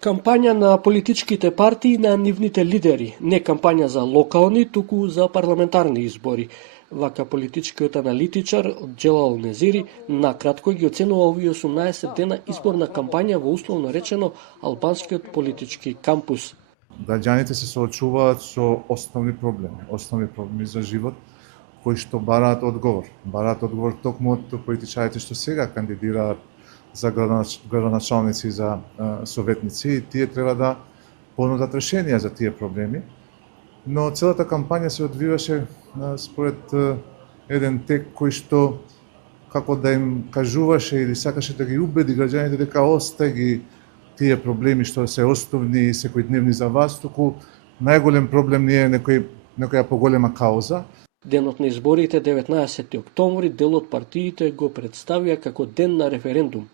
Кампања на политичките партии и на нивните лидери, не кампања за локални, туку за парламентарни избори. Вака политичкиот аналитичар од Джелал Незири накратко ги оценува овие 18 дена изборна кампања во условно речено албанскиот политички кампус. Граѓаните се соочуваат со основни проблеми за живот, кои што бараат одговор. Бараат одговор токму од политичарите што сега кандидираат за градоначалници, за советници, и тие треба да понудат решенија за тие проблеми. Но целата кампања се одвиваше според еден тек кој што како да им кажуваше или сакаше да ги убеди граѓаните дека остаги тие проблеми што се основни и секојдневни за вас, туку најголем проблем не е некоја поголема кауза. Денот на изборите 19 октомври дел од партиите го представија како ден на референдум.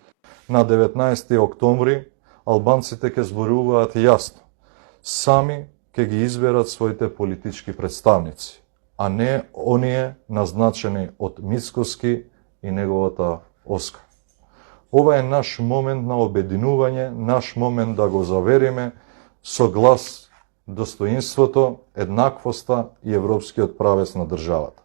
На 19 октомври албанците ќе зборуваат јасно. Сами ќе ги изберат своите политички представници, а не оние назначени од Мицкоски и неговата Оскар. Ова е наш момент на обединување, наш момент да го завериме со глас достоинството, еднаквоста и европскиот правец на државата.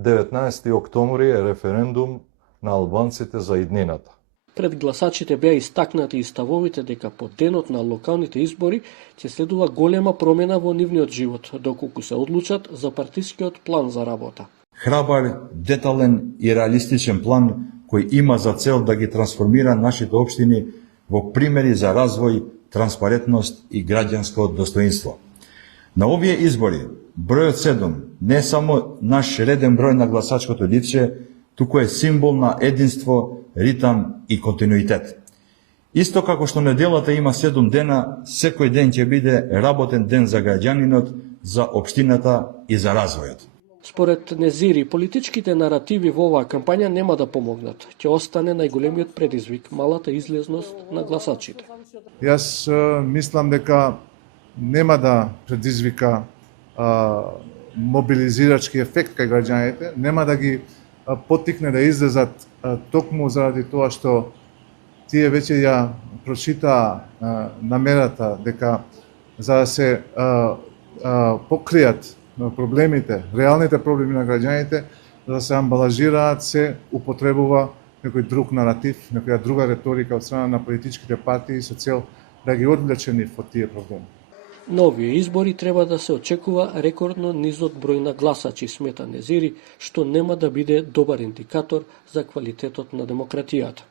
19 октомври е референдум на албанците за иднината. Пред гласачите беа истакнати и ставовите дека по денот на локалните избори ќе следува голема промена во нивниот живот, доколку се одлучат за партискиот план за работа. Храбар, детален и реалистичен план кој има за цел да ги трансформира нашите општини во примери за развој, транспарентност и граѓанско достоинство. На овие избори, бројот 7 не само наш реден број на гласачкото лице, туку е символ на единство, ритам и континуитет. Исто како што неделата има 7 дена, секој ден ќе биде работен ден за граѓанинот, за општината и за развојот. Според Незири, политичките наративи во оваа кампања нема да помогнат. Ќе остане најголемиот предизвик малата излезност на гласачите. Јас мислам дека нема да предизвика мобилизирачки ефект кај граѓаните, нема да ги поттикне да излезат токму заради тоа што тие веќе ја прочитаа намерата дека за да се покријат проблемите, реалните проблеми на граѓаните, за да се амбалажираат, се употребува некој друг наратив, некоја друга реторика од страна на политичките партии со цел да ги одвлече нив од тие проблеми. На овие избори треба да се очекува рекордно низок број на гласачи, смета Незири, што нема да биде добар индикатор за квалитетот на демократијата.